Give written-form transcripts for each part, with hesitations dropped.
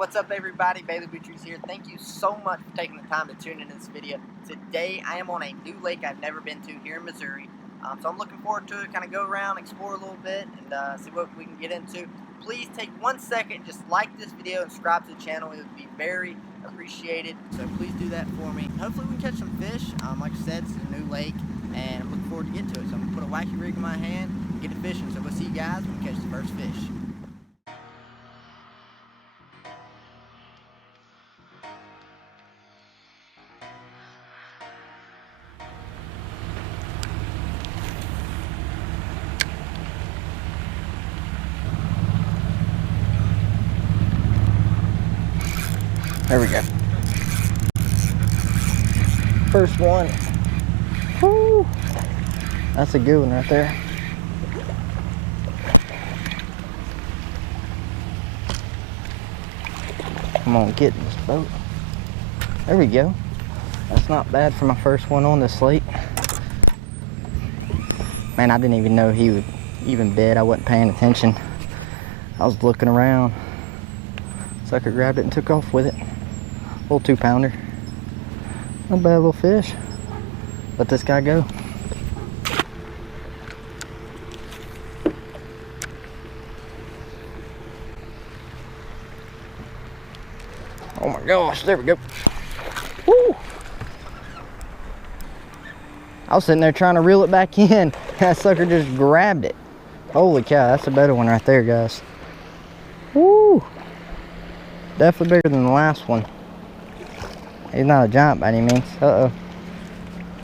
What's up everybody? Boutries here. Thank you so much for taking the time to tune in this video. Today I am on a new lake I've never been to here in Missouri. So I'm looking forward to it, kind of go around, explore a little bit, and see what we can get into. Please take 1 second, just like this video and subscribe to the channel. It would be very appreciated. So please do that for me. Hopefully we can catch some fish. Like I said, it's a new lake and I'm looking forward to getting to it. So I'm going to put a wacky rig in my hand and get to fishing. So we'll see you guys when we catch the first fish. There we go. First one. Woo! That's a good one right there. Come on, get in this boat. There we go. That's not bad for my first one on this lake. Man, I didn't even know he would even bid. I wasn't paying attention. I was looking around. Sucker grabbed it and took off with it. Little 2-pounder. Not bad little fish. Let this guy go. Oh my gosh, there we go. Woo! I was sitting there trying to reel it back in. That sucker just grabbed it. Holy cow, that's a better one right there, guys. Woo! Definitely bigger than the last one. He's not a giant by any means. Uh-oh.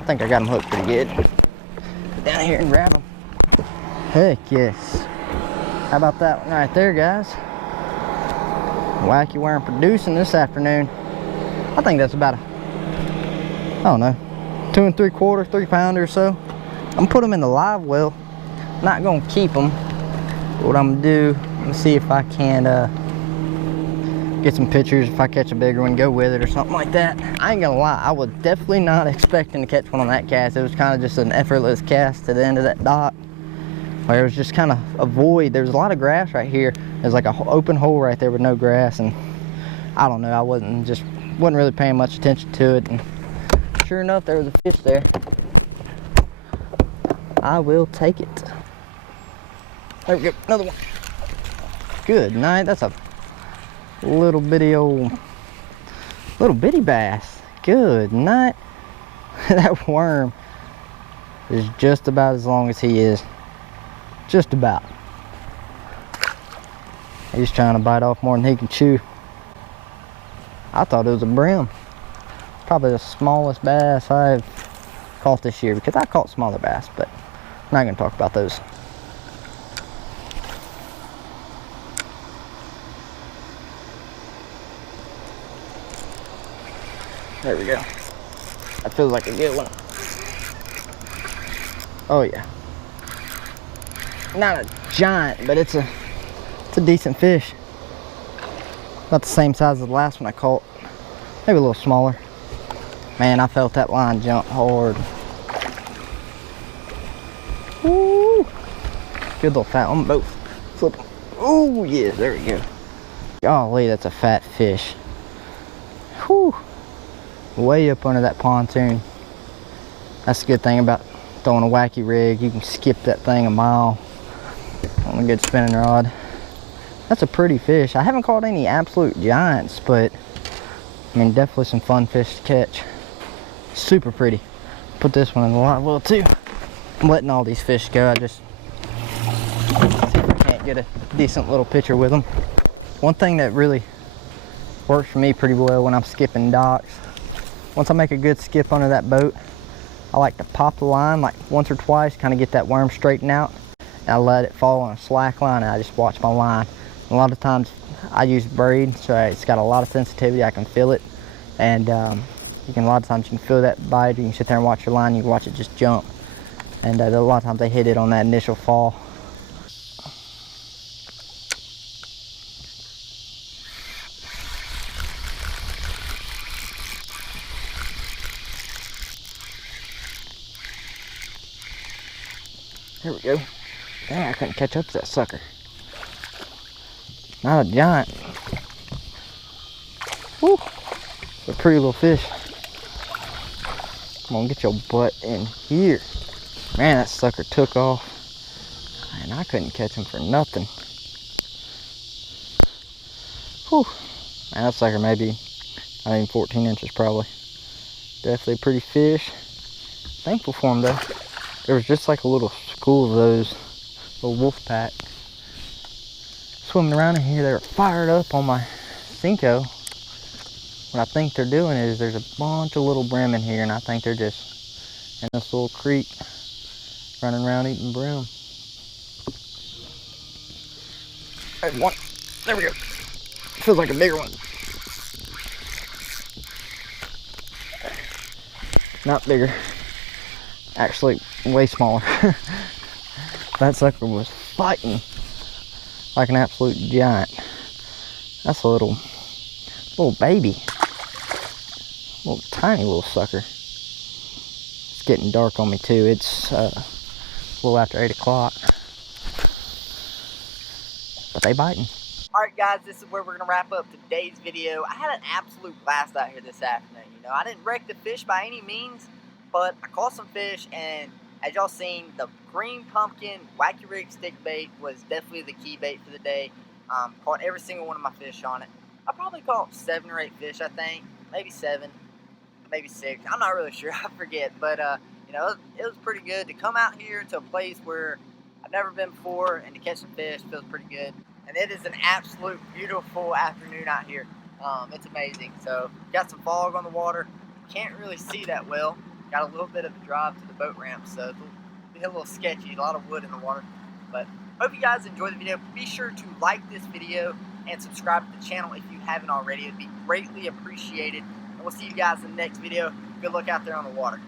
I think I got him hooked pretty good. Get down here and grab him. Heck yes. How about that one right there, guys? Wacky worm producing this afternoon. I think that's about I don't know, 2 3/4, 3-pounder or so. I'm gonna put them in the live well. Not gonna keep them. What I'm gonna do, I'm gonna see if I can get some pictures. If I catch a bigger one, go with it or something like that. I ain't gonna lie, I was definitely not expecting to catch one on that cast. It was kind of just an effortless cast to the end of that dock, where it was just kind of a void. There's a lot of grass right here. There's like an open hole right there with no grass, and I don't know, I wasn't really paying much attention to it, and sure enough there was a fish there. I will take it. There we go, another one. Good night. That's a little bitty bass. Good night. That worm is just about as long as he is. Just about. He's trying to bite off more than he can chew. I thought it was a brim. Probably the smallest bass I've caught this year, because I caught smaller bass, but I'm not going to talk about those. There we go. That feels like a good one. Oh yeah. Not a giant, but it's a decent fish. About the same size as the last one I caught. Maybe a little smaller. Man, I felt that line jump hard. Woo! Good little fat one, both. Flip them. Oh yeah, there we go. Golly, that's a fat fish. Whew. Way up under that pontoon. That's the good thing about throwing a wacky rig. You can skip that thing a mile on a good spinning rod. That's a pretty fish. I haven't caught any absolute giants, but I mean, definitely some fun fish to catch. Super pretty. Put this one in the live well too. I'm letting all these fish go. I just see if I can't get a decent little picture with them. One thing that really works for me pretty well when I'm skipping docks, once I make a good skip under that boat, I like to pop the line like once or twice, kind of get that worm straightened out, and I let it fall on a slack line, and I just watch my line. And a lot of times I use braid, so it's got a lot of sensitivity. I can feel it, and a lot of times you can feel that bite. You can sit there and watch your line, you can watch it just jump, and a lot of times they hit it on that initial fall. There we go. Dang, I couldn't catch up to that sucker. Not a giant. Whew. It's a pretty little fish. Come on, get your butt in here. Man, that sucker took off. And I couldn't catch him for nothing. Whew. Man, that sucker maybe, I mean, 14 inches probably. Definitely a pretty fish. Thankful for him though. There was just like a little school of those little wolf pack swimming around in here. They were fired up on my Senko. What I think they're doing is there's a bunch of little brim in here, and I think they're just in this little creek running around eating brim. There's one. There we go. Feels like a bigger one. Not bigger. Actually, way smaller. That sucker was fighting like an absolute giant. That's a little baby. Little tiny little sucker. It's getting dark on me too. It's a little after 8 o'clock. But they biting. Alright guys, this is where we're going to wrap up today's video. I had an absolute blast out here this afternoon. You know, I didn't wreck the fish by any means, but I caught some fish, and as y'all seen, the green pumpkin wacky rig stick bait was definitely the key bait for the day. Caught every single one of my fish on it. I probably caught 7 or 8 fish, I think. Maybe 7, maybe 6. I'm not really sure. I forget. But, you know, it was pretty good to come out here to a place where I've never been before and to catch some fish. Feels pretty good. And it is an absolute beautiful afternoon out here. It's amazing. So, got some fog on the water. Can't really see that well. Got a little bit of a drive to the boat ramp, so it's a little sketchy. A lot of wood in the water. But hope you guys enjoyed the video. Be sure to like this video and subscribe to the channel if you haven't already. It would be greatly appreciated. And we'll see you guys in the next video. Good luck out there on the water.